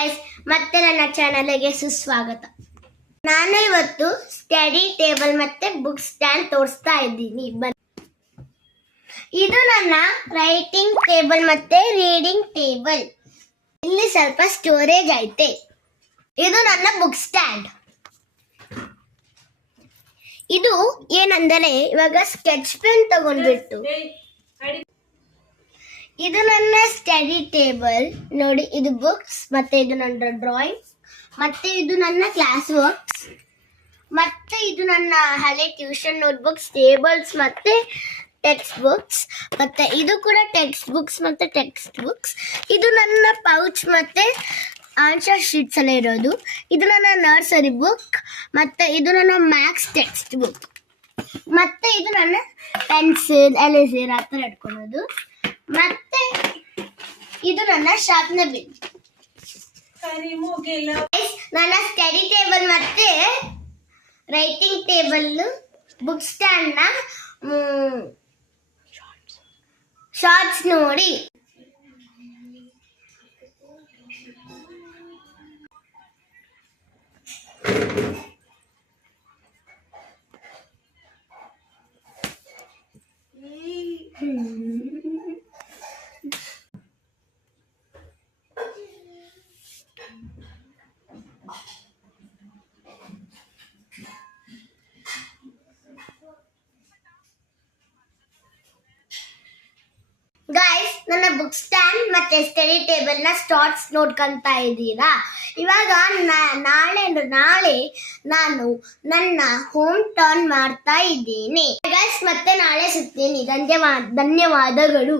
Guys, ಮತ್ತೆ ನನ್ನ ಚಾನಲ್ಗೆ ಸುಸ್ವಾಗತ. ನಾನು ಇವತ್ತು ಸ್ಟಡಿ ಟೇಬಲ್ ಮತ್ತೆ ಬುಕ್ ಸ್ಟ್ಯಾಂಡ್ ತೋರಿಸ್ತಾ ಇದ್ದೀನಿ. ಇದು ನನ್ನ ರೈಟಿಂಗ್ ಟೇಬಲ್ ಮತ್ತೆ ರೀಡಿಂಗ್ ಟೇಬಲ್. ಇಲ್ಲಿ ಸ್ವಲ್ಪ ಸ್ಟೋರೇಜ್ ಐತೆ. ಇದು ನನ್ನ ಬುಕ್ ಸ್ಟ್ಯಾಂಡ್. ಇದು ಏನಂದರೆ ಇವಾಗ ಸ್ಕೆಚ್ ಪೆನ್ ತಗೊಂಡ್ಬಿಟ್ಟು ಇದು ನನ್ನ ಸ್ಟಡಿ ಟೇಬಲ್ ನೋಡಿ. ಇದು ಬುಕ್ಸ್, ಮತ್ತೆ ಇದು ನನ್ನ ಡ್ರಾಯಿಂಗ್, ಮತ್ತೆ ಇದು ನನ್ನ ಕ್ಲಾಸ್ ವರ್ಕ್ಸ್, ಮತ್ತೆ ಇದು ನನ್ನ ಹಳೆ ಟ್ಯೂಷನ್ ನೋಟ್ಬುಕ್ಸ್, ಟೇಬಲ್ಸ್ ಮತ್ತೆ ಟೆಕ್ಸ್ಟ್ ಬುಕ್ಸ್, ಮತ್ತೆ ಇದು ಕೂಡ ಟೆಕ್ಸ್ಟ್ ಬುಕ್ಸ್ ಮತ್ತೆ ಟೆಕ್ಸ್ಟ್ ಬುಕ್ಸ್. ಇದು ನನ್ನ ಪೌಚ್ ಮತ್ತೆ ಆನ್ಸರ್ ಶೀಟ್ಸ್ ಎಲ್ಲ ಇರೋದು. ಇದು ನನ್ನ ನರ್ಸರಿ ಬುಕ್, ಮತ್ತೆ ಇದು ನನ್ನ ಮ್ಯಾಥ್ಸ್ ಟೆಕ್ಸ್ಟ್ ಬುಕ್, ಮತ್ತೆ ಇದು ನನ್ನ ಪೆನ್ಸಿಲ್ ಎಲೇಸರ್ ಆ ಥರ ಇಟ್ಕೊಳ್ಳೋದು. ಮತ್ತೆ ಇದು ನನ್ನ ಶಾರ್ಪ್ನರ್ ಬಿನ್. ನನ್ನ ಸ್ಟಡಿ ಟೇಬಲ್ ಮತ್ತೆ ರೈಟಿಂಗ್ ಟೇಬಲ್ ಬುಕ್ ಸ್ಟ್ಯಾಂಡ್ ನ ಶಾರ್ಟ್ಸ್ ನೋಡಿ. ಗೈಸ್, ನನ್ನ ಬುಕ್ ಸ್ಟ್ಯಾಂಡ್ ಮತ್ತೆ ಸ್ಟಡಿ ಟೇಬಲ್ ನ ಸ್ಟಾರ್ಟ್ಸ್ ನೋಡ್ಕೊಂತ ಇದ್ದೀರಾ. ಇವಾಗ ನಾಳೆ ನಾನು ನನ್ನ ಹೋಮ್ ಟರ್ನ್ ಮಾಡ್ತಾ ಇದ್ದೀನಿ. ಗೈಸ್, ಮತ್ತೆ ನಾಳೆ ಸಿಗ್ತೀನಿ. ಧನ್ಯವಾದಗಳು.